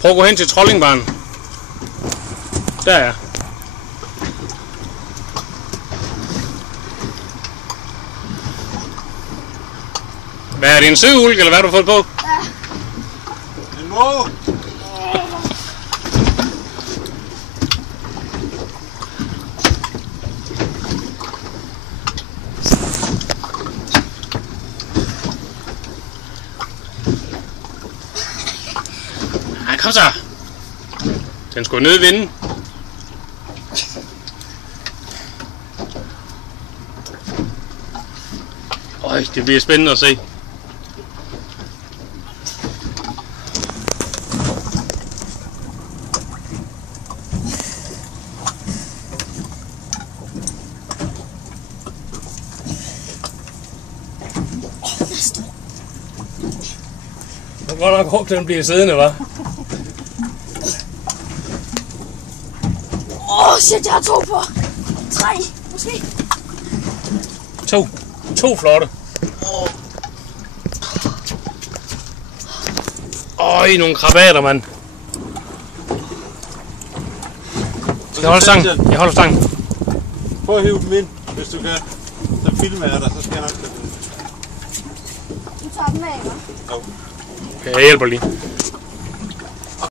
Prøv at gå hen til trollingbaren. Der er. Hvad er det, en søulk, eller hvad har du fået på? Ja. En måge. Ej, kom så. Den skulle ned i vinden. Øj, det bliver spændende at se. Jeg kan godt nok håbe, den bliver siddende, hva'? Shit, jeg har 2 på. 3, måske. 2 flotte. Øj, nogle krabater, mand. Jeg holder stangen. Jeg holder stangen. Prøv at hive dem ind, hvis du kan. Så filmer jeg dig, så skal jeg nok tage dem. Du tager dem af, hva'? Jo. Okay, jeg hjælper lige.